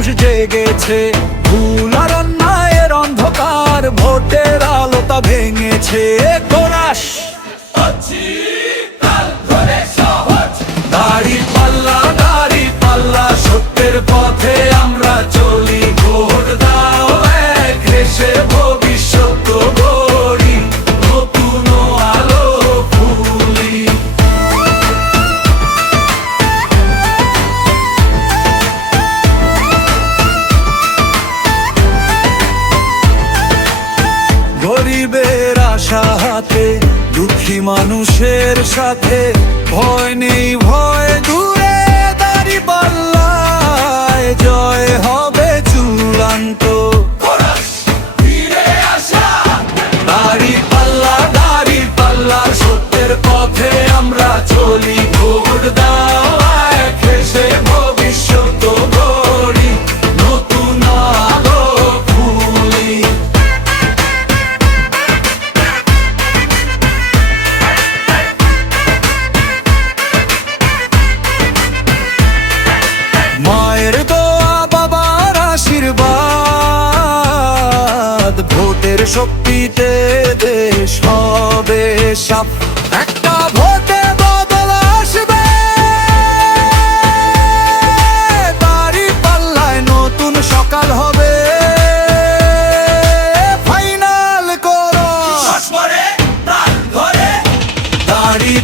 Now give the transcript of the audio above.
গেছে ভুল আর অন্যায়ের অন্ধকার ভোটের আলোতা ভেঙেছে। দাড়ি পাল্লা দাড়ি পাল্লা সত্যের পথে গরিবের আশা হাতে, দুঃখী মানুষের সাথে। ভয় নেই, ভয় দূরে, দাড়ি পাল্লায় জয় হবে চূড়ান্ত। দাড়ি পাল্লা দাড়ি পাল্লা, সত্যের পথে আমরা চলি। ভোটের শক্তিতে দেশ হবে সাপ একটা ভোটে বদল আসবে। বাড়ি পাল্লায় নতুন সকাল হবে। ফাইনাল করো। দাড়ি